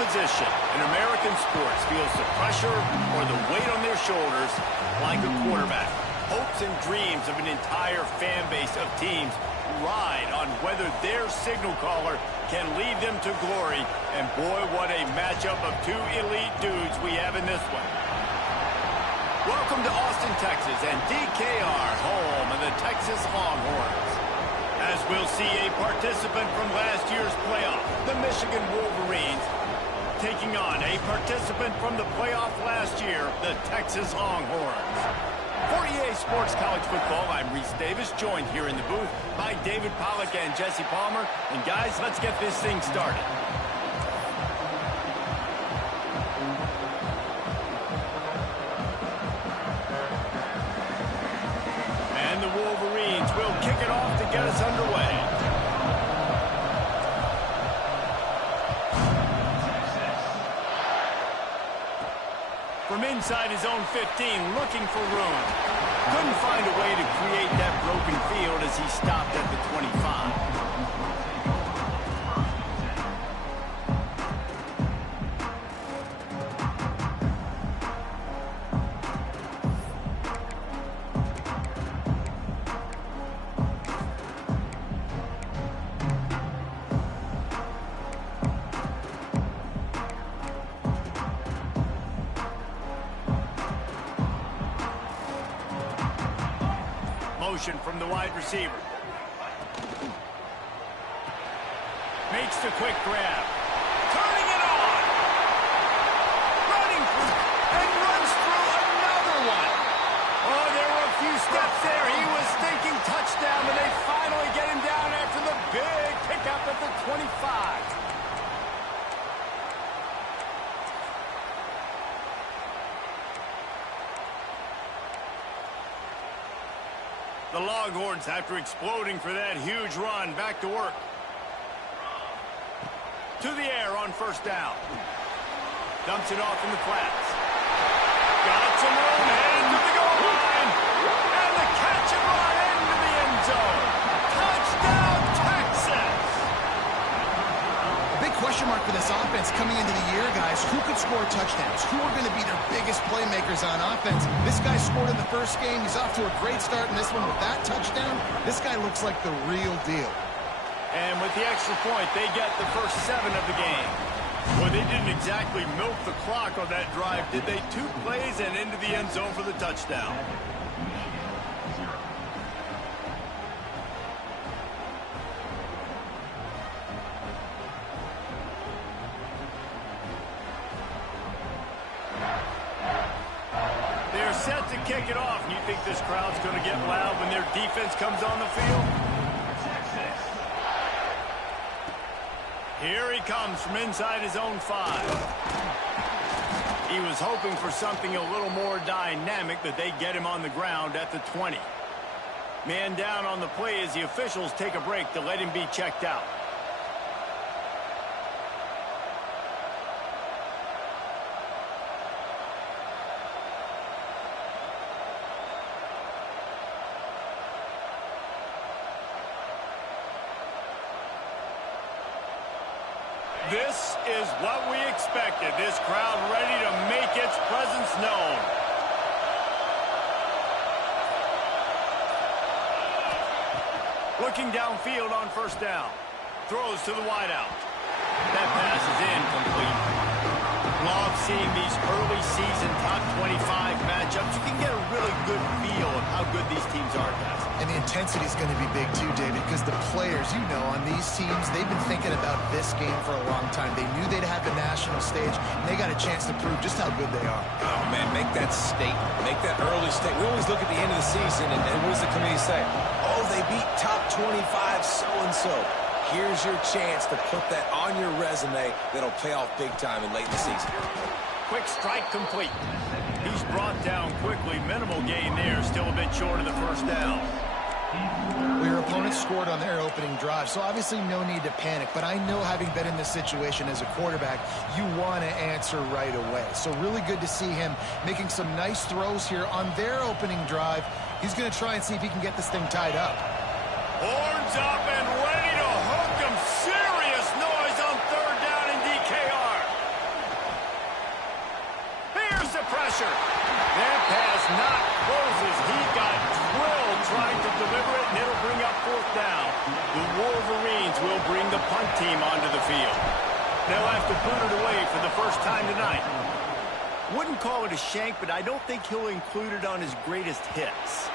position in American sports feels the pressure or the weight on their shoulders like a quarterback. Hopes and dreams of an entire fan base of teams ride on whether their signal caller can lead them to glory. And boy, what a matchup of two elite dudes we have in this one. Welcome to Austin, Texas, and DKR, home of the Texas Longhorns. As we'll see a participant from last year's playoff, the Michigan Wolverines, taking on a participant from the playoff last year, the Texas Longhorns. For EA Sports College Football, I'm Reese Davis, joined here in the booth by David Pollack and Jesse Palmer. And guys, let's get this thing started. And the Wolverines will kick it off to get us underway. From inside his own 15, looking for room. Couldn't find a way to create that broken field as he stopped at the 25. Motion from the wide receiver. Makes the quick grab. Turning it on. Running through and runs through another one. Oh, there were a few steps there. He was thinking touchdown, but they finally get him down after the big pickup at the 25. The Longhorns, after exploding for that huge run, back to work. To the air on first down. Dumps it off in the flats. Got some room, heading to the goal line. And the catch and run into the end zone. Touchdown, Texas! A big question mark for this offense coming into the year, guys. Who could score touchdowns? Who are going to be their biggest playmakers on offense? This guy scored in the first game. He's off to a great start in this one with that touchdown. This guy looks like the real deal. And with the extra point, they get the first 7 of the game. Well, they didn't exactly milk the clock on that drive, did they? 2 plays and into the end zone for the touchdown. They're set to kick it off. And you think this crowd's going to get loud when their defense comes on the field? Here he comes from inside his own 5. He was hoping for something a little more dynamic, but they get him on the ground at the 20. Man down on the play as the officials take a break to let him be checked out. This is what we expected. This crowd ready to make its presence known. Looking downfield on first down. Throws to the wideout. That pass is incomplete. Love seeing these early season top 25 matchups. You can get a really good feel of how good these teams are, guys. And the intensity is going to be big too, David, because the players, you know, on these teams, they've been thinking about this game for a long time. They knew they'd have the national stage, and they got a chance to prove just how good they are. Oh, man, make that statement. Make that early statement. We always look at the end of the season, and what does the committee say? Oh, they beat top 25 so-and-so. Here's your chance to put that on your resume that'll pay off big time in late in the season. Quick strike complete. He's brought down quickly. Minimal gain there. Still a bit short of the first down. Well, your opponent scored on their opening drive, so obviously no need to panic. But I know, having been in this situation as a quarterback, you want to answer right away. So really good to see him making some nice throws here on their opening drive. He's going to try and see if he can get this thing tied up. Horns up and ready to hook him. Serious noise on third down in DKR. pressure. That pass not closes. He got drilled trying to deliver it, and it'll bring up fourth down. The Wolverines will bring the punt team onto the field. They'll have to boot it away for the first time tonight. Wouldn't call it a shank, but I don't think he'll include it on his greatest hits.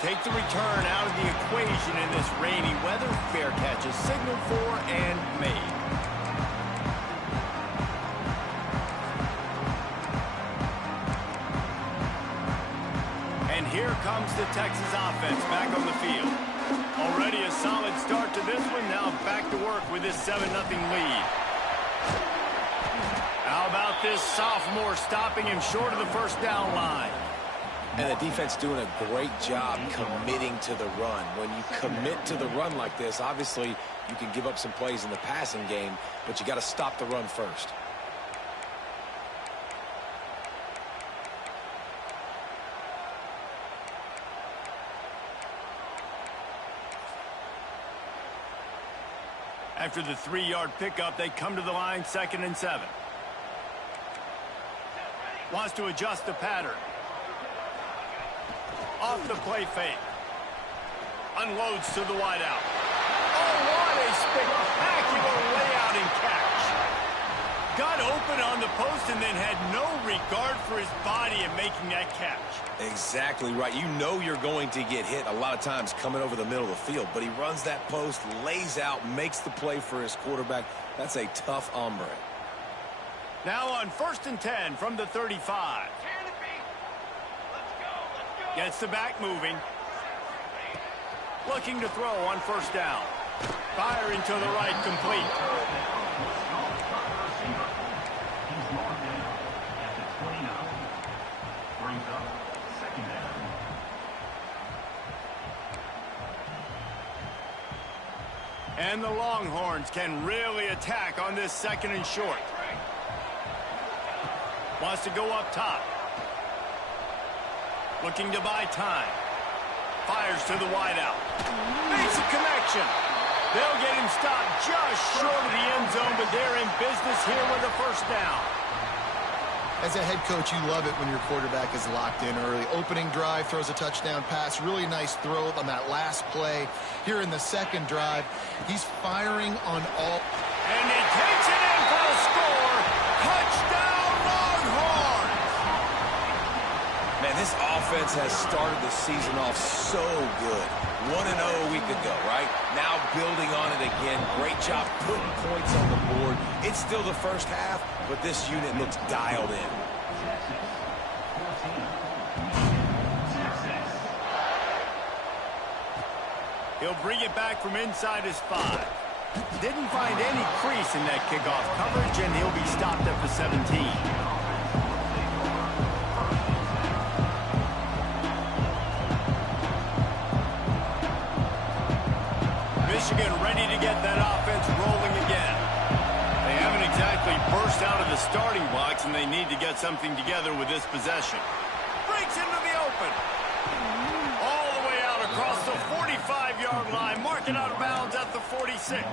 Take the return out of the equation in this rainy weather. Fair catch is signaled for and made. And here comes the Texas offense back on the field. Already a solid start to this one. Now back to work with this 7-0 lead. How about this sophomore stopping him short of the first down line? And the defense doing a great job committing to the run. When you commit to the run like this, obviously you can give up some plays in the passing game, but you got to stop the run first. After the 3-yard pickup, they come to the line 2nd and 7. Wants to adjust the pattern. Off the play fake. Unloads to the wideout. Oh, what a spectacular layout and catch. Got open on the post and then had no regard for his body in making that catch. Exactly right. You know you're going to get hit a lot of times coming over the middle of the field, but he runs that post, lays out, makes the play for his quarterback. That's a tough hombre. Now on 1st and 10 from the 35. Gets the back moving. Looking to throw on 1st down. Firing to the right, complete. And the Longhorns can really attack on this 2nd and short. Wants to go up top. Looking to buy time. Fires to the wideout. Makes a connection. They'll get him stopped just short of the end zone, but they're in business here with a 1st down. As a head coach, you love it when your quarterback is locked in early. Opening drive, throws a touchdown pass. Really nice throw on that last play. Here in the 2nd drive, he's firing on all. And he takes it in for a score. Touchdown, Longhorns! Man, this offense has started the season off so good. 1-0 a week ago, right? Now building on it again. Great job putting points on the board. It's still the first half, but this unit looks dialed in. He'll bring it back from inside his 5. Didn't find any crease in that kickoff coverage, and he'll be stopped at the 17. Michigan ready to get that offense rolling again. They haven't exactly burst out of the starting blocks, and they need to get something together with this possession. Breaks into the open. All the way out across the 45-yard line. Marking out of bounds at the 46.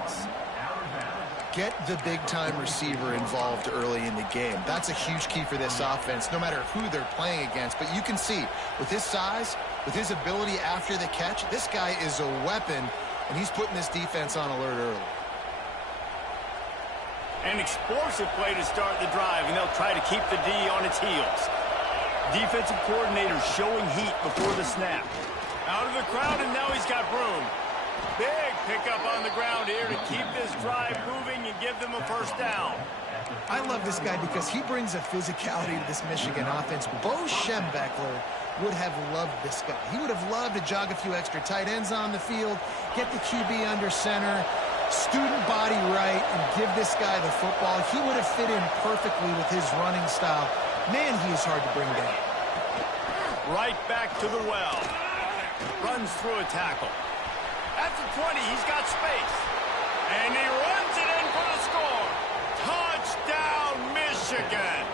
Get the big-time receiver involved early in the game. That's a huge key for this offense, no matter who they're playing against. But you can see, with his size, with his ability after the catch, this guy is a weapon, and he's putting this defense on alert early. An explosive play to start the drive, and they'll try to keep the D on its heels. Defensive coordinator showing heat before the snap. Out of the crowd, and now he's got room. Big pickup on the ground here to keep this drive moving and give them a 1st down. I love this guy because he brings a physicality to this Michigan offense. Bo Schembechler would have loved this guy. He would have loved to jog a few extra tight ends on the field, get the QB under center, student body right, and give this guy the football. He would have fit in perfectly with his running style. Man, he is hard to bring down. Right back to the well. Runs through a tackle. At the 20, he's got space. And he runs it in for the score. Touchdown, Michigan.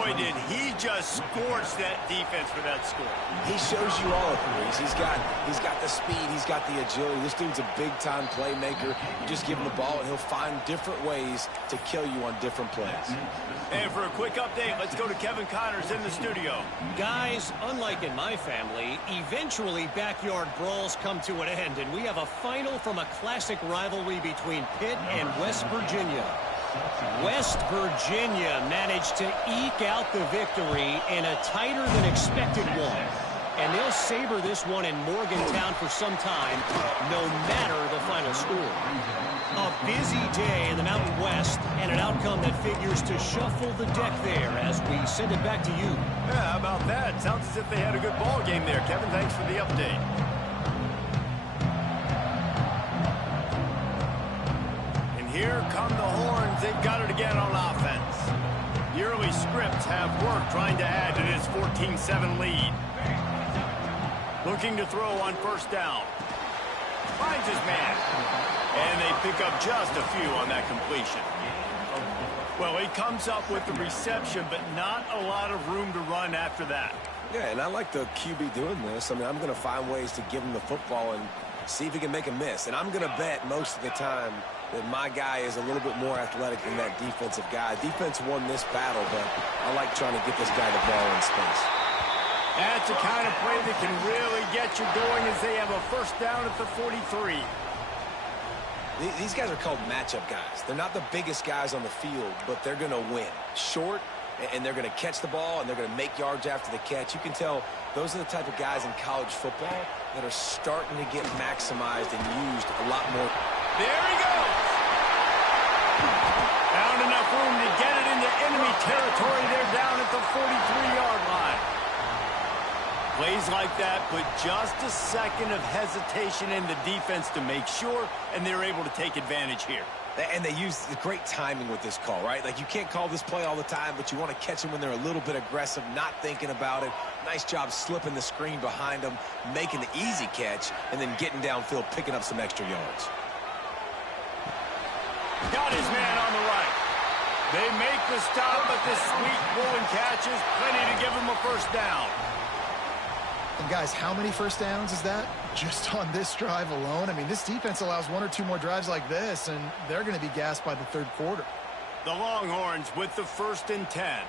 boy, did he just scorch that defense for that score. He shows you all of it. He's got the speed, he's got the agility. This dude's a big-time playmaker. You just give him the ball, and he'll find different ways to kill you on different plays. And for a quick update, let's go to Kevin Connors in the studio. Guys, unlike in my family, eventually backyard brawls come to an end, and we have a final from a classic rivalry between Pitt and West Virginia. West Virginia managed to eke out the victory in a tighter than expected one. And they'll savor this one in Morgantown for some time, no matter the final score. A busy day in the Mountain West, and an outcome that figures to shuffle the deck there as we send it back to you. Yeah, how about that? Sounds as if they had a good ball game there. Kevin, thanks for the update. Here come the Horns. They've got it again on offense. The early scripts have worked trying to add to this 14-7 lead. Looking to throw on first down. Finds his man. And they pick up just a few on that completion. Well, he comes up with the reception, but not a lot of room to run after that. Yeah, and I like the QB doing this. I mean, I'm going to find ways to give him the football and see if he can make a miss. And I'm going to bet most of the time that my guy is a little bit more athletic than that defensive guy. Defense won this battle, but I like trying to get this guy the ball in space. That's the kind of play that can really get you going as they have a first down at the 43. These guys are called matchup guys. They're not the biggest guys on the field, but they're going to win. Short, and they're going to catch the ball, and they're going to make yards after the catch. You can tell those are the type of guys in college football that are starting to get maximized and used a lot more. There he goes. Found enough room to get it into enemy territory. They're down at the 43-yard line. Plays like that put just a second of hesitation in the defense to make sure, and they're able to take advantage here. And they use the great timing with this call, right? Like, you can't call this play all the time, but you want to catch them when they're a little bit aggressive, not thinking about it. Nice job slipping the screen behind them, making the easy catch, and then getting downfield, picking up some extra yards. Got his man on the right. They make the stop, but the sweet pulling catch is plenty to give him a first down. And guys, how many first downs is that? Just on this drive alone? I mean, this defense allows one or two more drives like this, and they're going to be gassed by the third quarter. The Longhorns with the 1st and 10.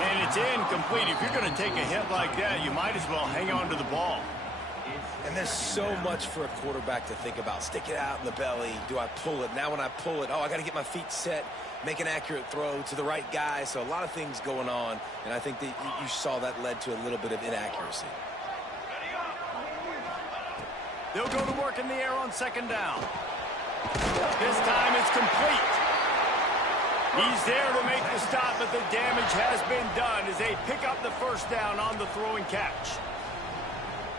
And it's incomplete. If you're going to take a hit like that, you might as well hang on to the ball. And there's so much for a quarterback to think about. Stick it out in the belly. Do I pull it? Now when I pull it, I got to get my feet set, make an accurate throw to the right guy. So a lot of things going on, and I think that you saw that led to a little bit of inaccuracy. They'll go to work in the air on second down. This time it's complete. He's there to make the stop, but the damage has been done as they pick up the first down on the throw and catch.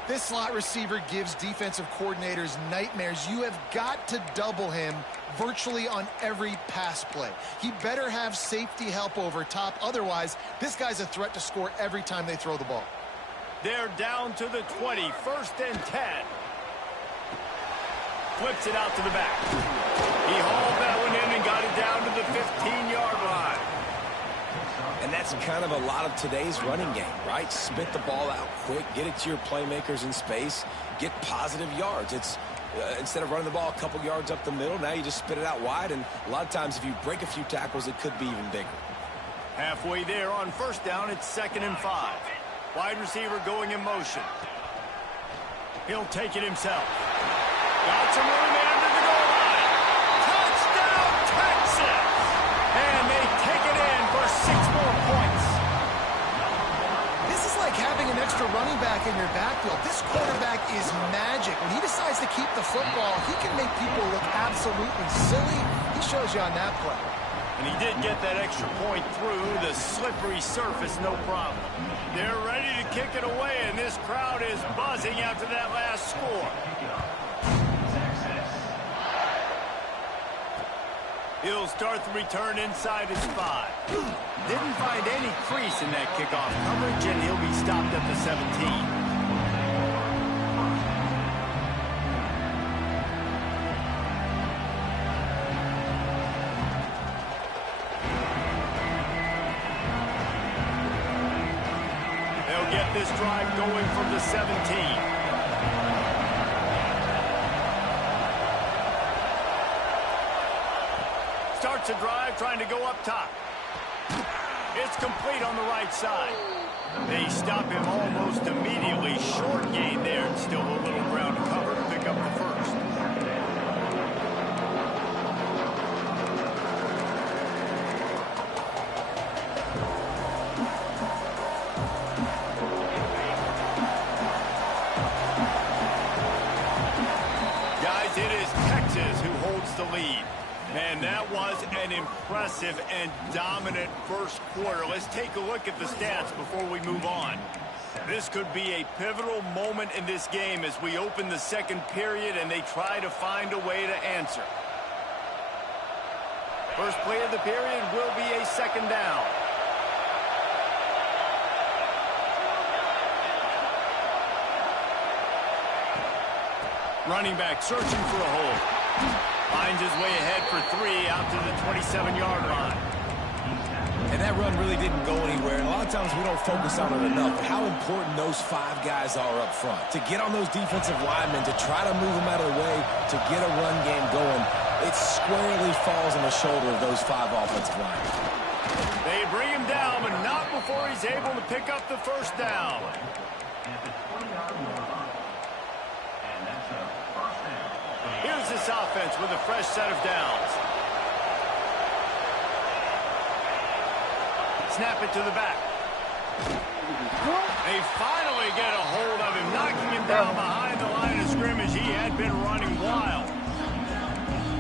This slot receiver gives defensive coordinators nightmares. You have got to double him virtually on every pass play. He better have safety help over top. Otherwise, this guy's a threat to score every time they throw the ball. They're down to the 20, 1st and 10. Flips it out to the back. He hauled that one in and got it down to the 15-yard line. And that's kind of a lot of today's running game, right? Spit the ball out quick, get it to your playmakers in space, get positive yards. It's instead of running the ball a couple yards up the middle, now you just spit it out wide, and a lot of times if you break a few tackles, it could be even bigger. Halfway there on first down, it's 2nd and 5. Wide receiver going in motion. He'll take it himself. Got some room under the goal line. Touchdown, Texas! And they take it in for 6 more points. This is like having an extra running back in your backfield. This quarterback is magic. When he decides to keep the football, he can make people look absolutely silly. He shows you on that play. And he did get that extra point through the slippery surface, no problem. They're ready to kick it away, and this crowd is buzzing after that last score. He'll start the return inside his 5. Didn't find any crease in that kickoff coverage, and he'll be stopped at the 17. Get this drive going from the 17. Starts a drive trying to go up top. It's complete on the right side. They stop him almost immediately. Short gain there, and still a little ground to cover to pick up the first. The lead. Man, that was an impressive and dominant first quarter. Let's take a look at the stats before we move on. This could be a pivotal moment in this game as we open the second period and they try to find a way to answer. First play of the period will be a second down. Running back searching for a hole. Finds his way ahead for 3 out to the 27-yard line. And that run really didn't go anywhere. And a lot of times we don't focus on it enough. How important those 5 guys are up front. To get on those defensive linemen, to try to move them out of the way, to get a run game going, it squarely falls on the shoulder of those 5 offensive linemen. They bring him down, but not before he's able to pick up the first down. Here's this offense with a fresh set of downs. Snap it to the back. They finally get a hold of him, knocking him down behind the line of scrimmage. He had been running wild.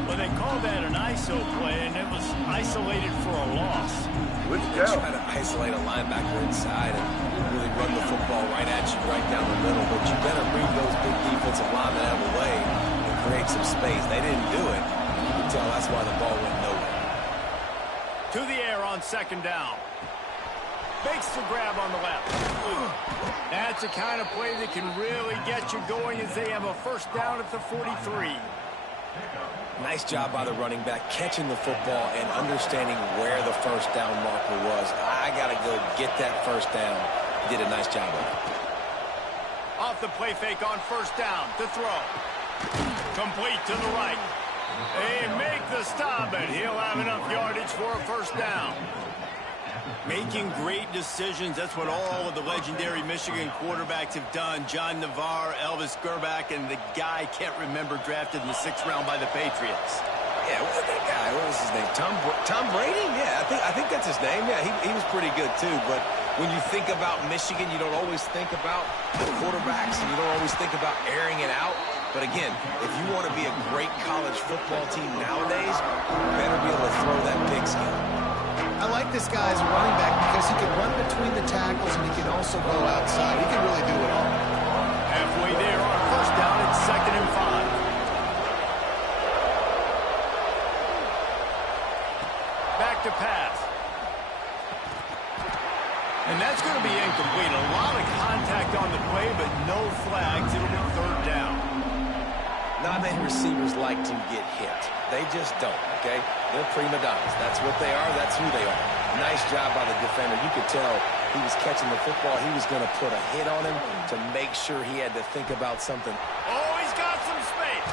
Well, they called that an ISO play, and it was isolated for a loss. They try to isolate a linebacker inside and really run the football right at you, right down the middle. But you better bring those big defensive linemen out of the way and create some space. They didn't do it. You can tell that's why the ball went nowhere. To the air on second down. Makes the grab on the left. That's the kind of play that can really get you going as they have a first down at the 43. Nice job by the running back, catching the football and understanding where the first down marker was. I got to go get that first down. He did a nice job of it. Off the play fake on first down to throw. Complete to the right. They make the stop, and he'll have enough yardage for a first down. Making great decisions, that's what all of the legendary Michigan quarterbacks have done. John Navarre, Elvis Gerbach, and the guy can't remember drafted in the 6th round by the Patriots. Yeah, what was that guy? What was his name? Tom Brady? Yeah, I think that's his name. Yeah, he was pretty good too. But when you think about Michigan, you don't always think about the quarterbacks, and you don't always think about airing it out. But again, if you want to be a great college football team nowadays, you better be able to throw that pigskin. I like this guy as a running back because he can run between the tackles and he can also go outside. He can really do it all. Halfway there on first down, it's 2nd and 5. Back to pass. And that's going to be incomplete. A lot of contact on the play, but no flags. It'll be 3rd down. Not many receivers like to get hit. They just don't, okay? They're prima donnas. That's what they are. That's who they are. Nice job by the defender. You could tell he was catching the football. He was going to put a hit on him to make sure he had to think about something. Oh, he's got some space.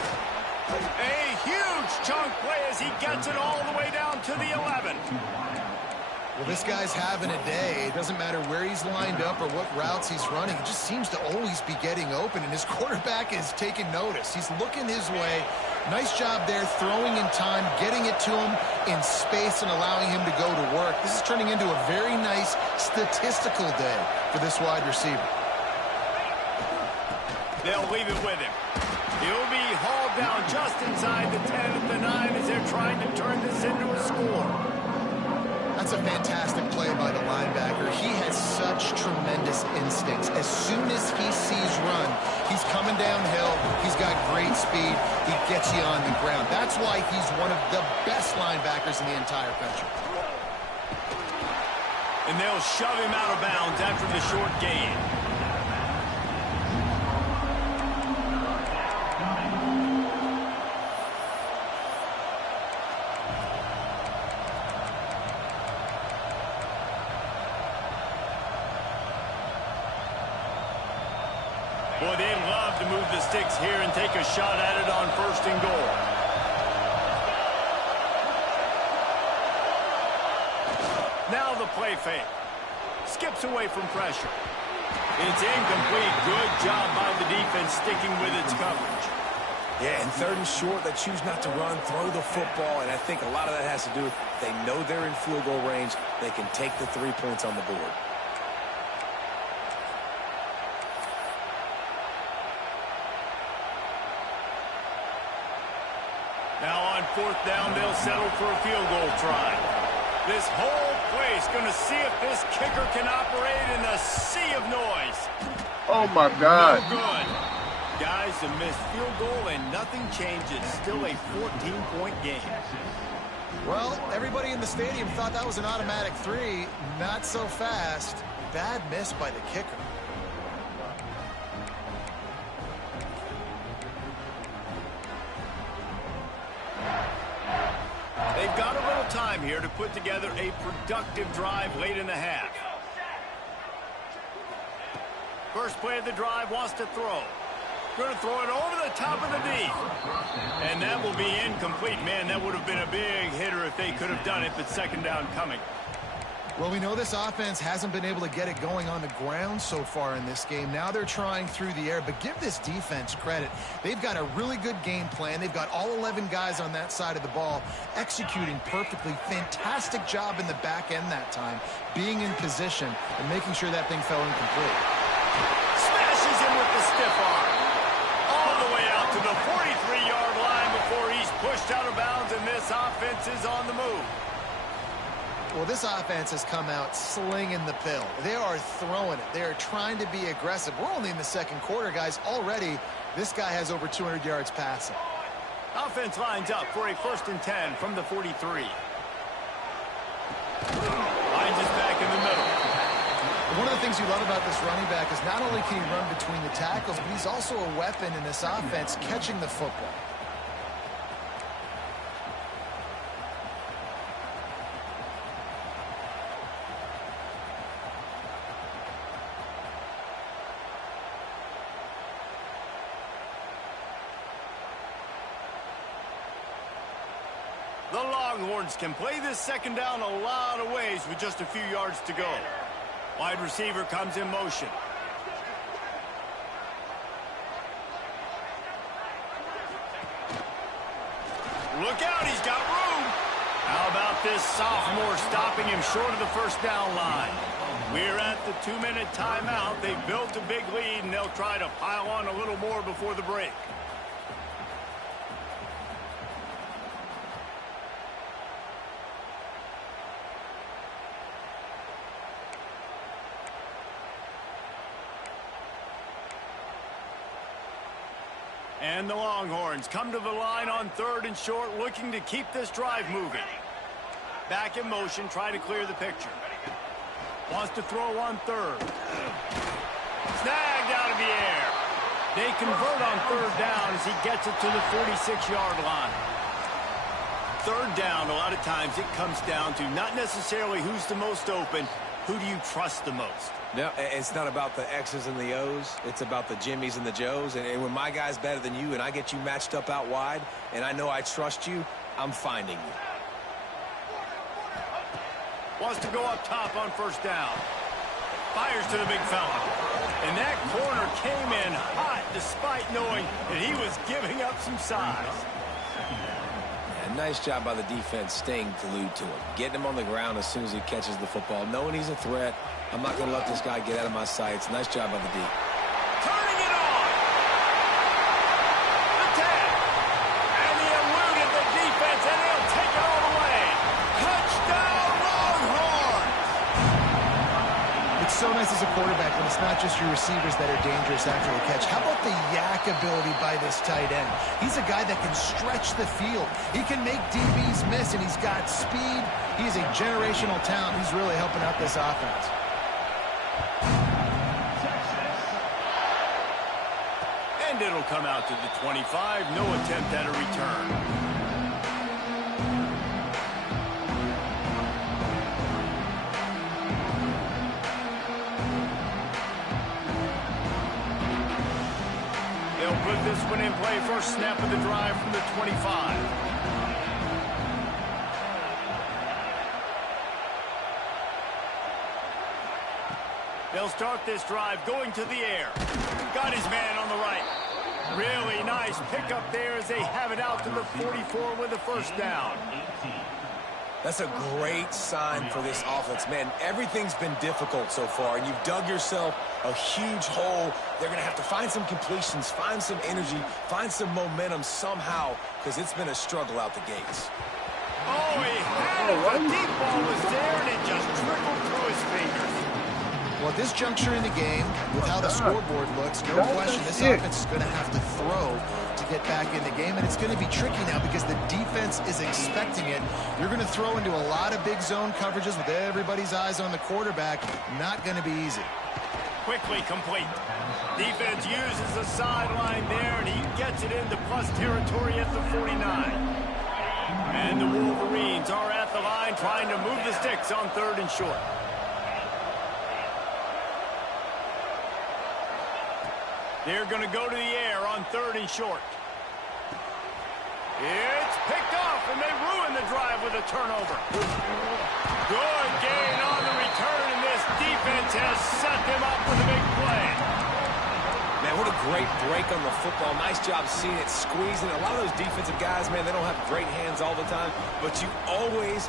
A huge chunk play as he gets it all the way down to the 11. Well, this guy's having a day. It doesn't matter where he's lined up or what routes he's running. He just seems to always be getting open, and his quarterback is taking notice. He's looking his way. Nice job there, throwing in time, getting it to him in space and allowing him to go to work. This is turning into a very nice statistical day for this wide receiver. They'll leave it with him. He'll be hauled down just inside the 10 at the 9 as they're trying to turn this into a score. That's a fantastic play by the linebacker. He has such tremendous instincts. As soon as he sees run, he's coming downhill. He's got great great speed. He gets you on the ground. That's why he's one of the best linebackers in the entire country. And they'll shove him out of bounds after the short gain. Boy, they'd love to move the sticks here and take a shot at it on 1st and goal. Now the play fake. Skips away from pressure. It's incomplete. Good job by the defense sticking with its coverage. Yeah, and 3rd and short, they choose not to run, throw the football, and I think a lot of that has to do with they know they're in field goal range. They can take the 3 points on the board. Now on 4th down, they'll settle for a field goal try. This whole place going to see if this kicker can operate in a sea of noise. Oh, my God. No good. Guys, a missed field goal and nothing changes. Still a 14-point game. Well, everybody in the stadium thought that was an automatic 3. Not so fast. Bad miss by the kicker. They've got a little time here to put together a productive drive late in the half. First play of the drive, wants to throw. Going to throw it over the top of the D. And that will be incomplete. Man, that would have been a big hitter if they could have done it, but 2nd down coming. Well, we know this offense hasn't been able to get it going on the ground so far in this game. Now they're trying through the air, but give this defense credit. They've got a really good game plan. They've got all 11 guys on that side of the ball executing perfectly. Fantastic job in the back end that time, being in position and making sure that thing fell incomplete. Smashes him with the stiff arm. All the way out to the 43-yard line before he's pushed out of bounds, and this offense is on the move. Well, this offense has come out slinging the pill. They are throwing it. They are trying to be aggressive. We're only in the 2nd quarter, guys. Already, this guy has over 200 yards passing. Offense lines up for a 1st and 10 from the 43. Lines is back in the middle. One of the things you love about this running back is not only can he run between the tackles, but he's also a weapon in this offense catching the football. The Longhorns can play this 2nd down a lot of ways with just a few yards to go. Wide receiver comes in motion. Look out, he's got room. How about this sophomore stopping him short of the 1st down line? We're at the 2-minute timeout. They've built a big lead, and they'll try to pile on a little more before the break. And the Longhorns come to the line on 3rd and short, looking to keep this drive moving. Back in motion, try to clear the picture. Wants to throw on 3rd. Snagged out of the air. They convert on 3rd down as he gets it to the 46-yard line. 3rd down, a lot of times it comes down to not necessarily who's the most open, who do you trust the most? No, it's not about the X's and the O's. It's about the Jimmys and the Joes. And when my guy's better than you and I get you matched up out wide and I know I trust you, I'm finding you. Wants to go up top on 1st down. Fires to the big fella. And that corner came in hot despite knowing that he was giving up some size. Yeah, nice job by the defense staying glued to him. Getting him on the ground as soon as he catches the football. Knowing he's a threat. I'm not going to let this guy get out of my sights. Nice job by the D. Turning it on. The 10. And he eluded the defense, and he'll take it all the way. Touchdown, Longhorns! It's so nice as a quarterback when it's not just your receivers that are dangerous after the catch? How about the yak ability by this tight end? He's a guy that can stretch the field. He can make DBs miss, and he's got speed. He's a generational talent. He's really helping out this offense. And it'll come out to the 25. No attempt at a return. They'll put this one in play. First snap of the drive from the 25. They'll start this drive going to the air. Got his man on the right. Really nice pickup there as they have it out to the 44 with a first down. That's a great sign for this offense. Man, everything's been difficult so far, and you've dug yourself a huge hole. They're going to have to find some completions, find some energy, find some momentum somehow, because it's been a struggle out the gates. Oh, he had it. The deep ball was there, and it just trickled through his fingers. Well, at this juncture in the game, with how the scoreboard looks, no question this offense is going to have to throw to get back in the game, and it's going to be tricky now because the defense is expecting it. You're going to throw into a lot of big zone coverages with everybody's eyes on the quarterback. Not going to be easy. Quickly complete. Defense uses the sideline there, and he gets it into plus territory at the 49. And the Wolverines are at the line trying to move the sticks on 3rd and short. They're going to go to the air on 3rd and short. It's picked off, and they ruin the drive with a turnover. Good gain on the return, and this defense has set them up with a big play. Man, what a great break on the football. Nice job seeing it, squeezing. A lot of those defensive guys, man, they don't have great hands all the time, but you always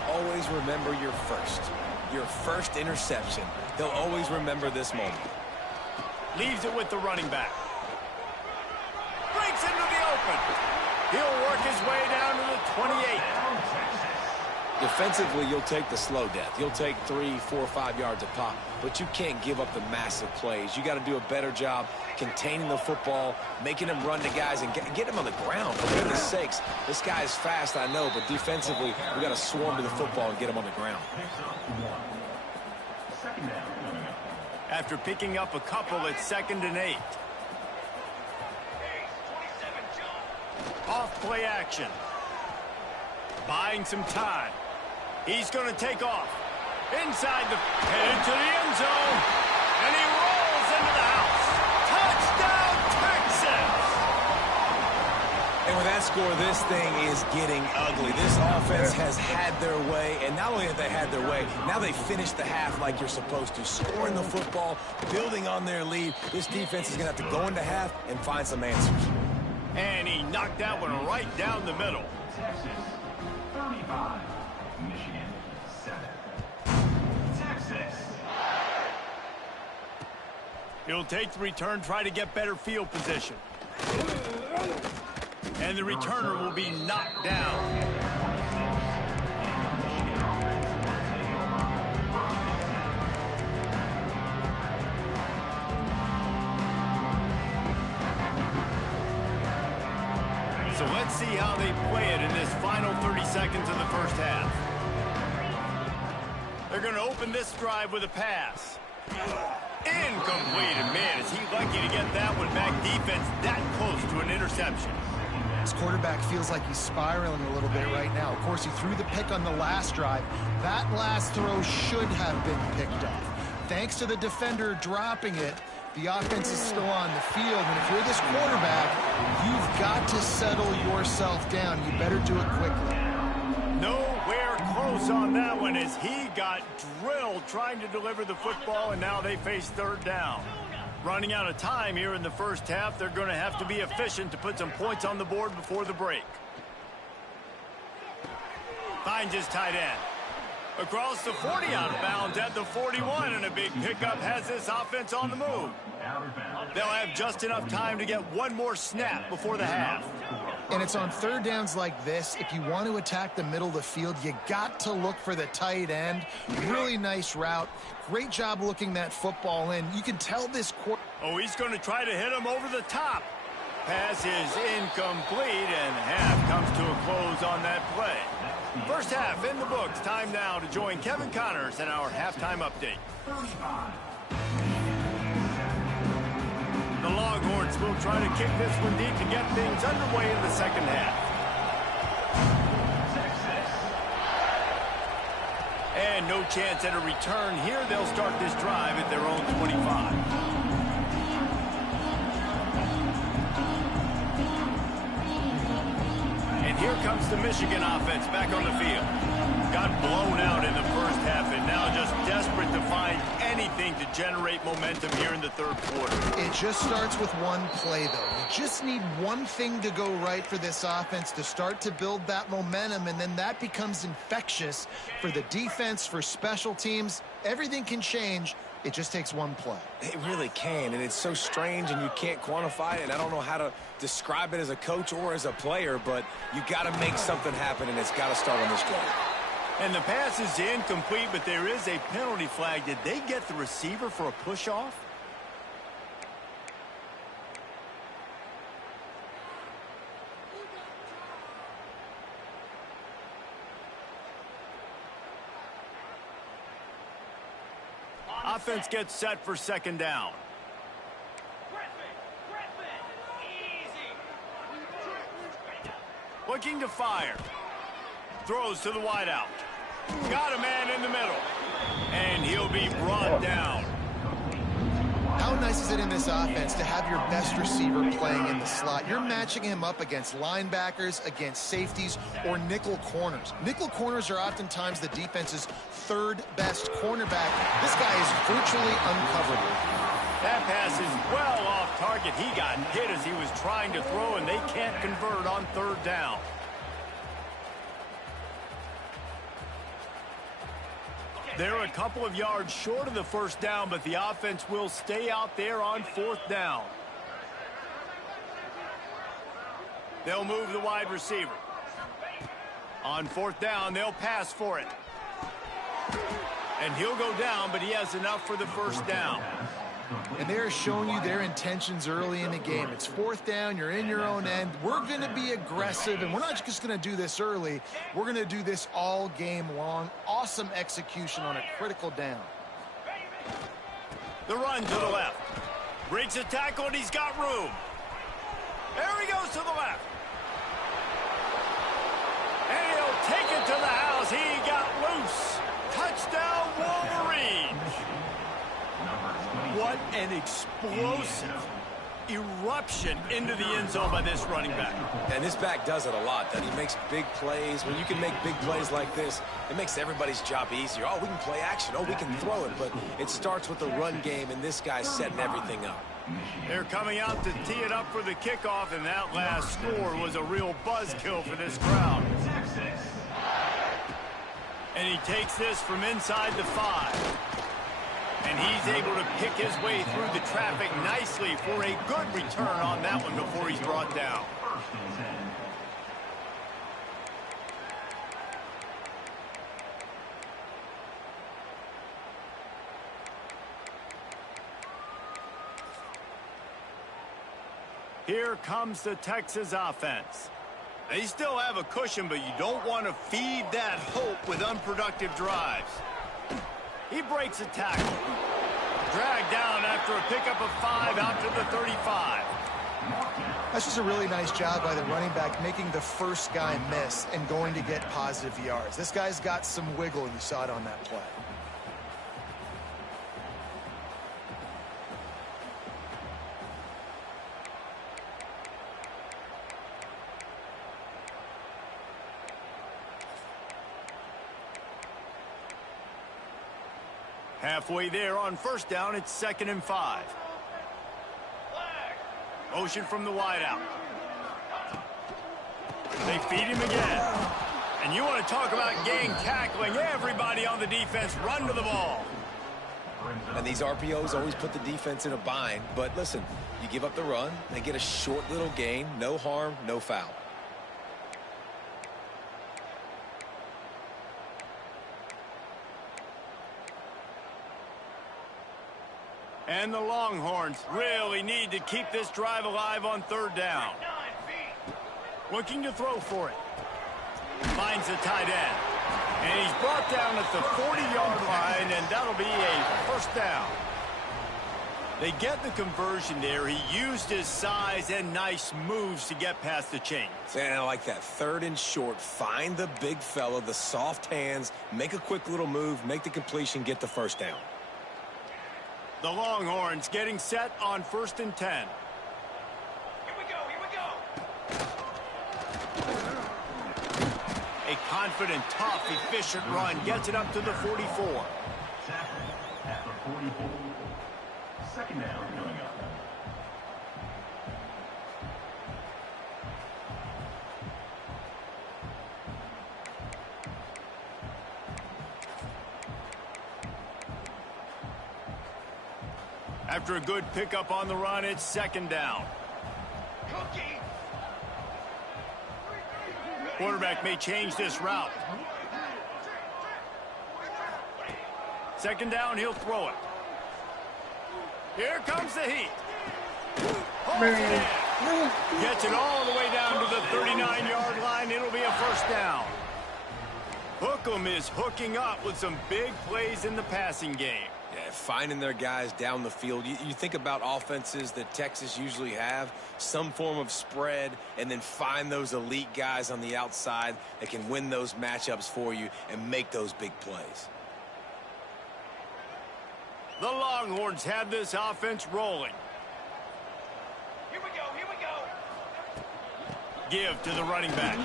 remember your first interception. They'll always remember this moment. Leaves it with the running back. Breaks into the open. He'll work his way down to the 28. Defensively, you'll take the slow death. You'll take 3, 4, 5 yards a pop, but you can't give up the massive plays. You got to do a better job containing the football, making them run to guys, and get them on the ground. For goodness sakes, this guy is fast, I know, but defensively, we got to swarm to the football and get him on the ground. After picking up a couple, it's 2nd and 8. Off play action. Buying some time. He's going to take off. Inside into the end zone. And he rolls into the house. Touchdown, Texas! And with that score, this thing is getting ugly. This offense has had their way, and not only have they had their way, now they finished the half like you're supposed to, scoring the football, building on their lead. This defense is going to have to go into half and find some answers. And he knocked that one right down the middle. Texas, 35. Michigan, 7. Texas. He'll take the return, try to get better field position. And the returner will be knocked down. So let's see how they play it in this final 30 seconds of the first half. They're going to open this drive with a pass. Incomplete, and man, is he lucky to get that one back. Defense that close to an interception. This quarterback feels like he's spiraling a little bit right now. Of course, he threw the pick on the last drive. That last throw should have been picked off. Thanks to the defender dropping it, the offense is still on the field. And if you're this quarterback, you've got to settle yourself down. You better do it quickly. Nowhere close on that one as he got drilled trying to deliver the football, and now they face 3rd down. Running out of time here in the first half. They're going to have to be efficient to put some points on the board before the break. Finds his tight end. Across the 40 out of bounds at the 41, and a big pickup has this offense on the move. They'll have just enough time to get one more snap before the half. And it's on third downs like this. If you want to attack the middle of the field, you got to look for the tight end. Really nice route. Great job looking that football in. You can tell this Oh, he's going to try to hit him over the top. Pass is incomplete, and half comes to a close on that play. First half in the books. Time now to join Kevin Connors in our halftime update. The Longhorns will try to kick this one deep to get things underway in the second half. And no chance at a return here. They'll start this drive at their own 25. And here comes the Michigan offense back on the field. Got blown out in the first half and now just desperate to find anything to generate momentum here in the third quarter. It just starts with one play, though. You just need one thing to go right for this offense to start to build that momentum, and then that becomes infectious for the defense, for special teams. Everything can change. It just takes one play. It really can, and it's so strange, and you can't quantify it, and I don't know how to describe it as a coach or as a player, but you got to make something happen, and it's got to start on this drive. And the pass is incomplete, but there is a penalty flag. Did they get the receiver for a push-off? Offense gets set for second down. Looking to fire. Throws to the wideout. Got a man in the middle. And he'll be brought down. How nice is it in this offense to have your best receiver playing in the slot? You're matching him up against linebackers, against safeties, or nickel corners. Nickel corners are oftentimes the defense's third best cornerback. This guy is virtually uncoverable. That pass is well off target. He got hit as he was trying to throw, and they can't convert on third down. They're a couple of yards short of the first down, but the offense will stay out there on fourth down. They'll move the wide receiver. On fourth down, they'll pass for it. And he'll go down, but he has enough for the first down. And they're showing you their intentions early in the game. It's fourth down. You're in your own end. We're going to be aggressive, and we're not just going to do this early. We're going to do this all game long. Awesome execution on a critical down. The run to the left. Breaks a tackle, and he's got room. There he goes to the left. And he'll take it to the house. He got loose. Touchdown, Wolverines. What an explosive eruption into the end zone by this running back. And this back does it a lot. That he makes big plays. When you can make big plays like this, it makes everybody's job easier. Oh, we can play action. Oh, we can throw it. But it starts with the run game, and this guy's setting everything up. They're coming out to tee it up for the kickoff, and that last score was a real buzzkill for this crowd. And he takes this from inside the 5. And he's able to pick his way through the traffic nicely for a good return on that one before he's brought down. Here comes the Texas offense. They still have a cushion, but you don't want to feed that hope with unproductive drives. He breaks a tackle. Dragged down after a pickup of 5 out to the 35. That's just a really nice job by the running back making the first guy miss and going to get positive yards. This guy's got some wiggle, and you saw it on that play. Halfway there on first down, it's 2nd and 5. Motion from the wideout. They feed him again. And you want to talk about gang tackling. Everybody on the defense run to the ball. And these RPOs always put the defense in a bind. But listen, you give up the run, they get a short little gain, no harm, no foul. And the Longhorns really need to keep this drive alive on third down. Looking to throw for it. Finds the tight end. And he's brought down at the 40-yard line, and that'll be a first down. They get the conversion there. He used his size and nice moves to get past the chains. And I like that. Third and short. Find the big fella, the soft hands, make a quick little move, make the completion, get the first down. The Longhorns getting set on 1st and 10. Here we go. A confident, tough, efficient run gets it up to the 44. Tackle at the 44. Second down coming up. After a good pickup on the run, it's second down. Quarterback may change this route. Second down, he'll throw it. Here comes the heat. Gets it all the way down to the 39-yard line. It'll be a first down. Hookem is hooking up with some big plays in the passing game. Yeah, finding their guys down the field. You think about offenses that Texas usually have, some form of spread, and then find those elite guys on the outside that can win those matchups for you and make those big plays. The Longhorns have this offense rolling. Here we go. Give to the running back.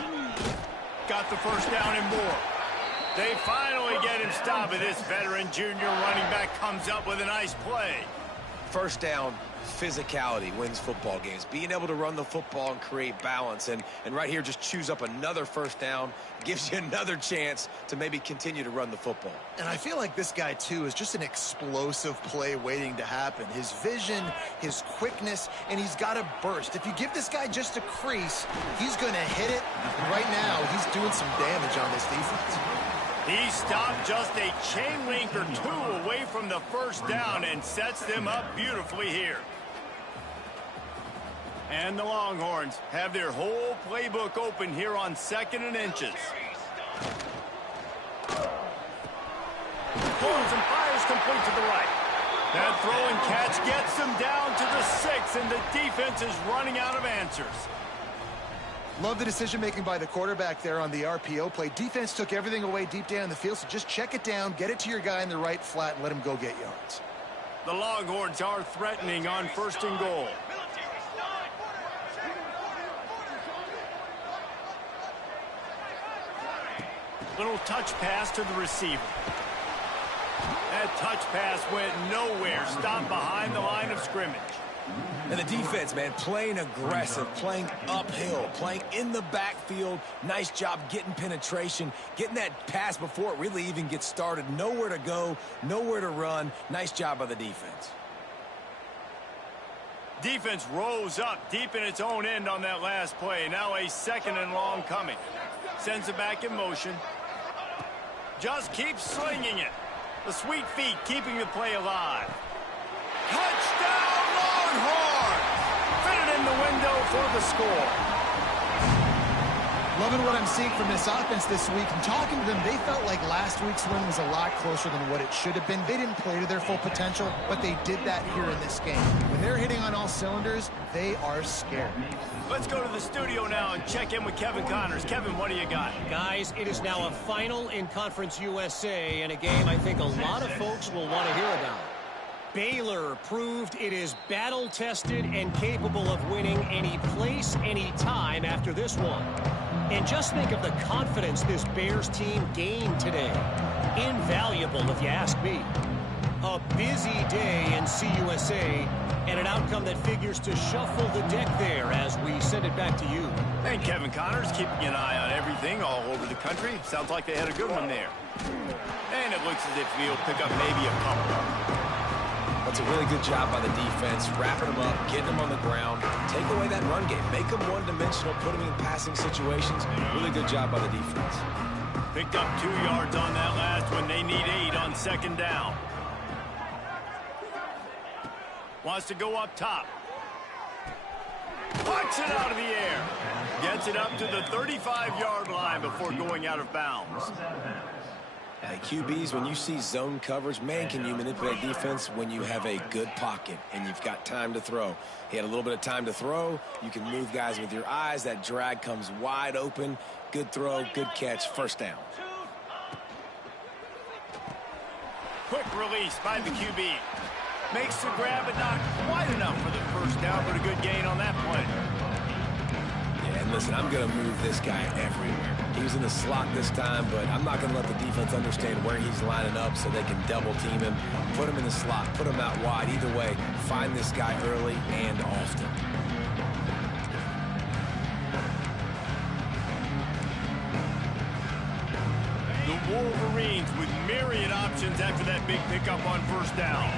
Got the first down and more. They finally get him stopped, and this veteran junior running back comes up with a nice play. First down, physicality wins football games. Being able to run the football and create balance. And right here, just choose up another first down, gives you another chance to maybe continue to run the football. And I feel like this guy, too, is just an explosive play waiting to happen. His vision, his quickness, and he's got a burst. If you give this guy just a crease, he's going to hit it. And right now, he's doing some damage on this defense. He stopped just a chain link or two away from the first down and sets them up beautifully here. And the Longhorns have their whole playbook open here on 2nd and inches. Pulls and fires complete to the right. That throw and catch gets them down to the 6, and the defense is running out of answers. Love the decision-making by the quarterback there on the RPO play. Defense took everything away deep down the field, so just check it down, get it to your guy in the right flat, and let him go get yards. The Longhorns are threatening on 1st and goal. Little touch pass to the receiver. That touch pass went nowhere, stopped behind the line of scrimmage. And the defense, man, playing aggressive, playing uphill, playing in the backfield. Nice job getting penetration, getting that pass before it really even gets started. Nowhere to go, nowhere to run. Nice job by the defense. Defense rose up deep in its own end on that last play. Now a 2nd and long coming. Sends it back in motion. Just keeps slinging it. The sweet feet keeping the play alive. Touchdown! Fit it in the window for the score. Loving what I'm seeing from this offense this week. And talking to them, they felt like last week's win was a lot closer than what it should have been. They didn't play to their full potential, but they did that here in this game. When they're hitting on all cylinders, they are scared. Let's go to the studio now and check in with Kevin Connors. Kevin, what do you got? Guys, it is now a final in Conference USA, and a game I think a lot of folks will want to hear about. Baylor proved it is battle-tested and capable of winning any place, any time after this one. And just think of the confidence this Bears team gained today. Invaluable, if you ask me. A busy day in CUSA, And an outcome that figures to shuffle the deck there as we send it back to you. And Kevin Connors keeping an eye on everything all over the country. Sounds like they had a good one there. And it looks as if he'll pick up maybe a couple. That's a really good job by the defense, wrapping them up, getting them on the ground. Take away that run game. Make them one-dimensional, put them in passing situations. Really good job by the defense. Picked up 2 yards on that last one. They need 8 on second down. Wants to go up top. Pucks it out of the air. Gets it up to the 35-yard line before going out of bounds. Hey, QBs, when you see zone coverage, man, can you manipulate defense when you have a good pocket and you've got time to throw. He had a little bit of time to throw. You can move guys with your eyes. That drag comes wide open. Good throw, good catch, first down. Quick release by the QB. Makes the grab, but not quite enough for the first down, but a good gain on that play. Yeah, and listen, I'm going to move this guy everywhere. He was in the slot this time, but I'm not going to let the defense understand where he's lining up so they can double team him. Put him in the slot, put him out wide. Either way, find this guy early and often. The Wolverines with myriad options after that big pickup on first down.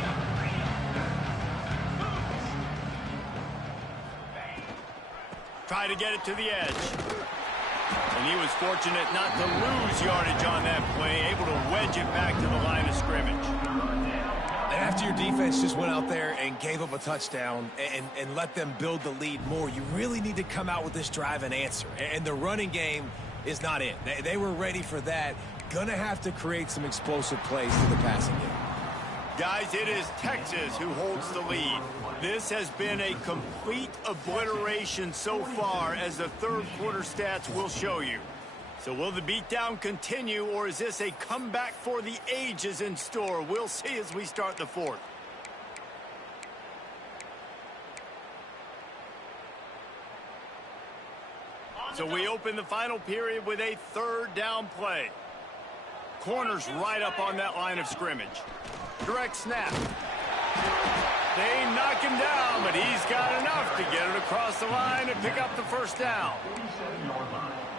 Try to get it to the edge. And he was fortunate not to lose yardage on that play, able to wedge it back to the line of scrimmage. And after your defense just went out there and gave up a touchdown and let them build the lead more, you really need to come out with this drive and answer. And the running game is not it. They were ready for that. Gonna have to create some explosive plays to the passing game. Guys, it is Texas who holds the lead. This has been a complete obliteration so far, as the third quarter stats will show you. So will the beatdown continue, or is this a comeback for the ages in store? We'll see as we start the fourth. So we open the final period with a third down play. Corners right up on that line of scrimmage. Direct snap. They knock him down, but he's got enough to get it across the line and pick up the first down.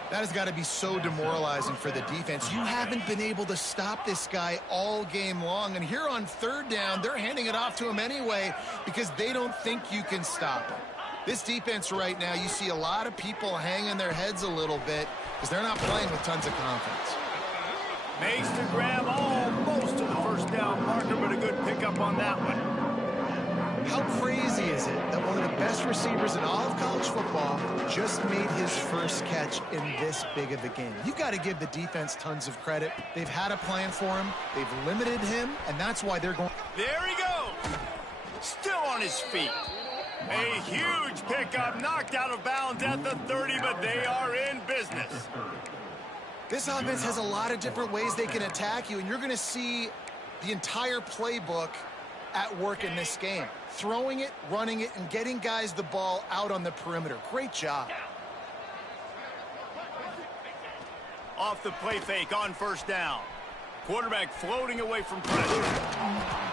That has got to be so demoralizing for the defense. You haven't been able to stop this guy all game long. And here on third down, they're handing it off to him anyway because they don't think you can stop him. This defense right now, you see a lot of people hanging their heads a little bit because they're not playing with tons of confidence. Makes the grab almost to the first down marker, but a good pickup on that one. How crazy is it that one of the best receivers in all of college football just made his first catch in this big of a game? You got to give the defense tons of credit. They've had a plan for him. They've limited him, and that's why they're going. There he goes. Still on his feet. A huge pickup, knocked out of bounds at the 30, but they are in business. This offense has a lot of different ways they can attack you, and you're going to see the entire playbook at work in this game. Throwing it, running it, and getting guys the ball out on the perimeter. Great job. Off the play fake on first down. Quarterback floating away from pressure.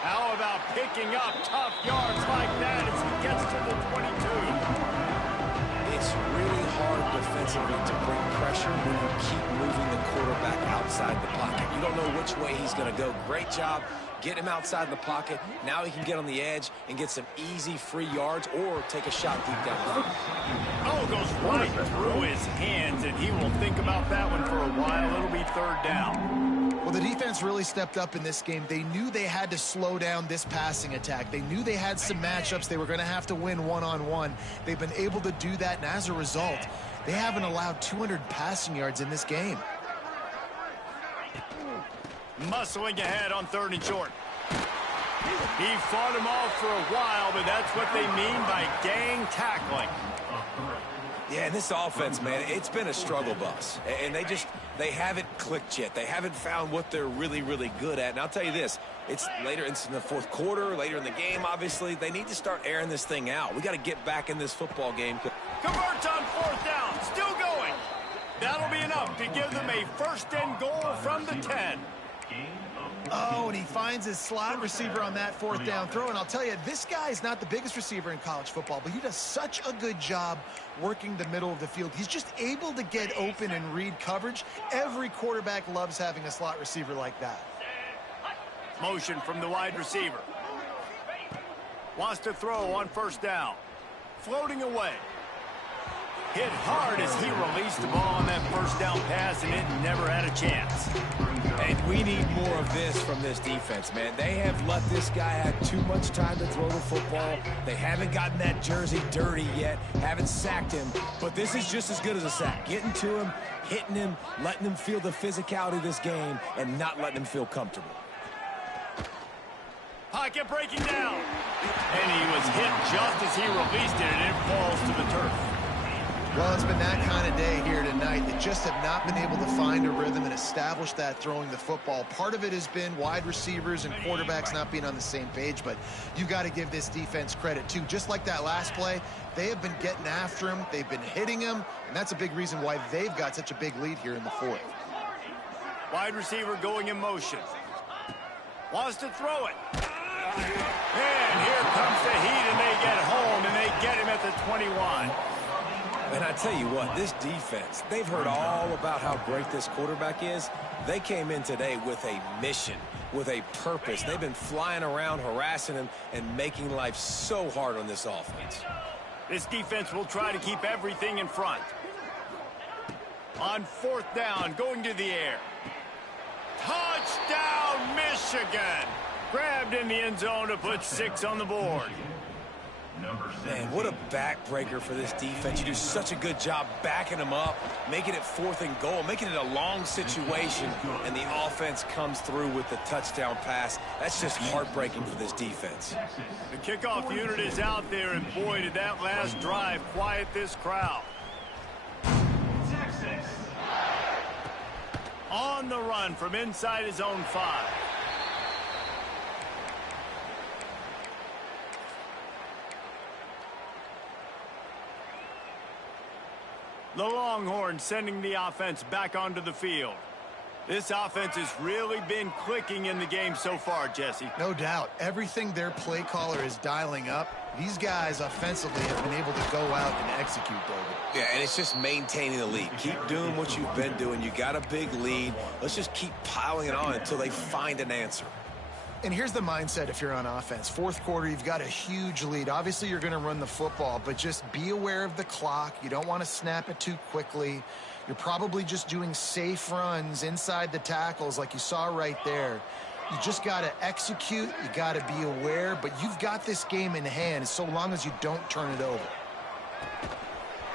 How about picking up tough yards like that as he gets to the 22? It's really hard defensively to bring pressure when you keep moving the quarterback outside the pocket. You don't know which way he's going to go. Great job. Get him outside the pocket. Now he can get on the edge and get some easy free yards or take a shot deep down the field. Oh, goes right through his hands, and he will think about that one for a while. It'll be third down. Well, the defense really stepped up in this game. They knew they had to slow down this passing attack. They knew they had some matchups they were going to have to win one-on-one. They've been able to do that, and as a result, they haven't allowed 200 passing yards in this game. Muscling ahead on third and short. He fought him off for a while, but that's what they mean by gang tackling. Yeah, and this offense, man, it's been a struggle bus. And they haven't clicked yet. They haven't found what they're really, really good at. And I'll tell you this, it's in the fourth quarter, later in the game, obviously. They need to start airing this thing out. We got to get back in this football game. Converts on fourth down, still going. That'll be enough to give them a first and goal from the 10. Oh, and he finds his slot receiver on that fourth down throw. And I'll tell you, this guy is not the biggest receiver in college football, but he does such a good job working the middle of the field. He's just able to get open and read coverage. Every quarterback loves having a slot receiver like that. Motion from the wide receiver. Wants to throw on first down. Floating away. Hit hard as he released the ball on that first down pass, and it never had a chance. And we need more of this from this defense, man. They have let this guy have too much time to throw the football. They haven't gotten that jersey dirty yet, haven't sacked him. But this is just as good as a sack. Getting to him, hitting him, letting him feel the physicality of this game, and not letting him feel comfortable. Pocket breaking down. And he was hit just as he released it, and it falls to the turf. Well, it's been that kind of day here tonight. They just have not been able to find a rhythm and establish that throwing the football. Part of it has been wide receivers and quarterbacks not being on the same page, but you've got to give this defense credit, too. Just like that last play, they have been getting after him. They've been hitting him, and that's a big reason why they've got such a big lead here in the fourth. Wide receiver going in motion. Wants to throw it. And here comes the heat, and they get home, and they get him at the 21. And I tell you what, this defense, they've heard all about how great this quarterback is. They came in today with a mission, with a purpose. They've been flying around, harassing him, and making life so hard on this offense. This defense will try to keep everything in front. On fourth down, going to the air. Touchdown, Michigan! Grabbed in the end zone to put 6 on the board. Man, what a backbreaker for this defense. You do such a good job backing them up, making it 4th and goal, making it a long situation, and the offense comes through with the touchdown pass. That's just heartbreaking for this defense. The kickoff unit is out there, and boy, did that last drive quiet this crowd. On the run from inside his own 5. The Longhorns sending the offense back onto the field. This offense has really been clicking in the game so far, Jesse. No doubt. Everything their play caller is dialing up, these guys offensively have been able to go out and execute, David. Yeah, and it's just maintaining the lead. Keep doing what you've been doing. You got a big lead. Let's just keep piling it on until they find an answer. And here's the mindset if you're on offense. Fourth quarter, you've got a huge lead. Obviously, you're going to run the football, but just be aware of the clock. You don't want to snap it too quickly. You're probably just doing safe runs inside the tackles like you saw right there. You just got to execute. You got to be aware, but you've got this game in hand so long as you don't turn it over.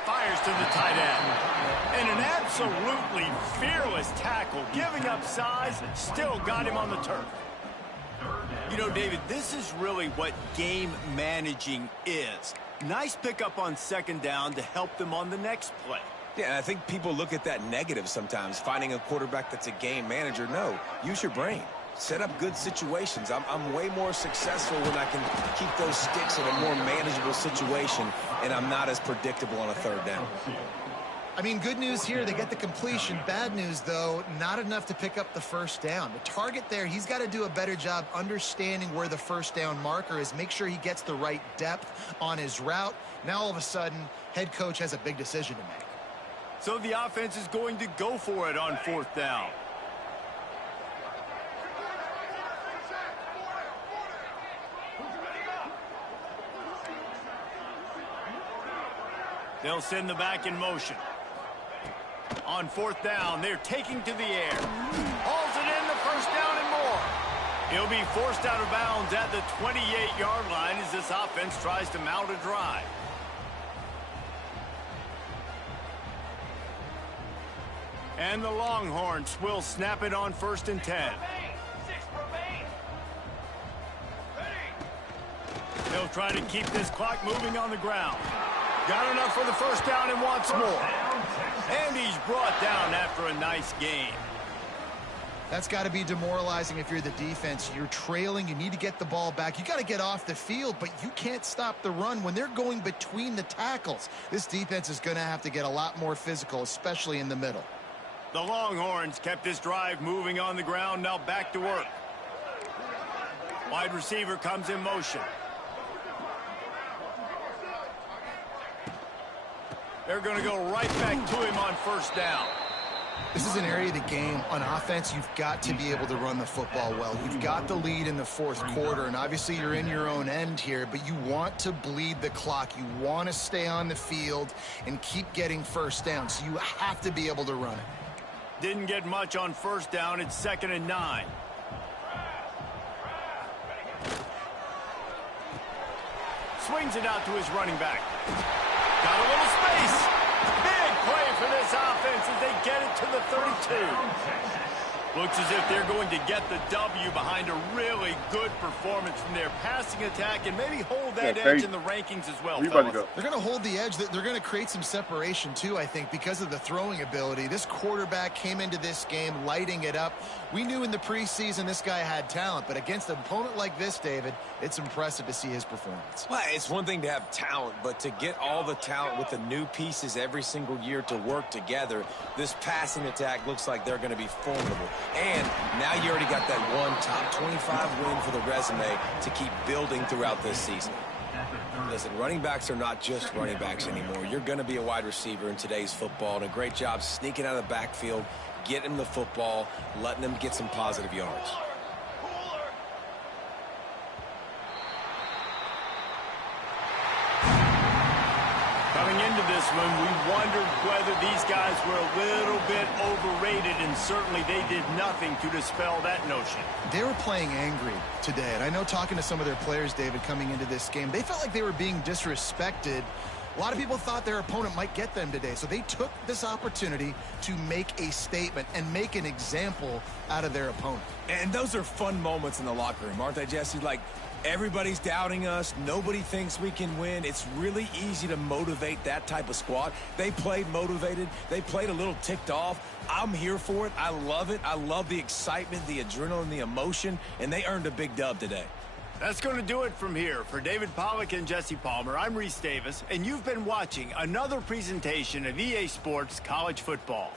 Fires to the tight end. And an absolutely fearless tackle, giving up size, still got him on the turf. You know, David, this is really what game managing is. Nice pickup on second down to help them on the next play. Yeah, and I think people look at that negative sometimes, finding a quarterback that's a game manager. No, use your brain. Set up good situations. I'm way more successful when I can keep those sticks in a more manageable situation, and I'm not as predictable on a third down. I mean, good news here, they get the completion. Bad news, though, not enough to pick up the first down. The target there, he's got to do a better job understanding where the first down marker is, make sure he gets the right depth on his route. Now, all of a sudden, head coach has a big decision to make. So the offense is going to go for it on fourth down. They'll send the back in motion. On fourth down, they're taking to the air. Hauls it in, the first down and more. He'll be forced out of bounds at the 28-yard line as this offense tries to mount a drive. And the Longhorns will snap it on 1st and 10. They'll try to keep this clock moving on the ground. Got enough for the first down and wants more. And he's brought down after a nice game. That's got to be demoralizing if you're the defense. You're trailing. You need to get the ball back. You got to get off the field, but you can't stop the run when they're going between the tackles. This defense is going to have to get a lot more physical, especially in the middle. The Longhorns kept this drive moving on the ground. Now back to work. Wide receiver comes in motion. They're going to go right back to him on first down. This is an area of the game. On offense, you've got to be able to run the football well. You've got the lead in the fourth quarter, and obviously you're in your own end here, but you want to bleed the clock. You want to stay on the field and keep getting first down, so you have to be able to run it. Didn't get much on first down. It's 2nd and 9. Swings it out to his running back. Got a little space. Big play for this offense as they get it to the 32. Looks as if they're going to get the W behind a really good performance from their passing attack and maybe hold that edge in the rankings as well, fellas. They're going to hold the edge. They're going to create some separation, too, I think, because of the throwing ability. This quarterback came into this game lighting it up. We knew in the preseason this guy had talent, but against an opponent like this, David, it's impressive to see his performance. Well, it's one thing to have talent, but to get all the talent with the new pieces every single year to work together, this passing attack looks like they're going to be formidable. And now you already got that one top 25 win for the resume to keep building throughout this season. Listen, running backs are not just running backs anymore. You're going to be a wide receiver in today's football, and a great job sneaking out of the backfield, getting him the football, letting them get some positive yards. Coming into this one, we wondered whether these guys were a little bit overrated, and certainly they did nothing to dispel that notion. They were playing angry today, and I know talking to some of their players, David, coming into this game, they felt like they were being disrespected. A lot of people thought their opponent might get them today, so they took this opportunity to make a statement and make an example out of their opponent. And those are fun moments in the locker room, aren't they, Jesse? Like, everybody's doubting us. Nobody thinks we can win. It's really easy to motivate that type of squad. They played motivated. They played a little ticked off. I'm here for it. I love it. I love the excitement, the adrenaline, the emotion, and they earned a big dub today. That's going to do it from here. For David Pollack and Jesse Palmer, I'm Reese Davis, and you've been watching another presentation of EA Sports College Football.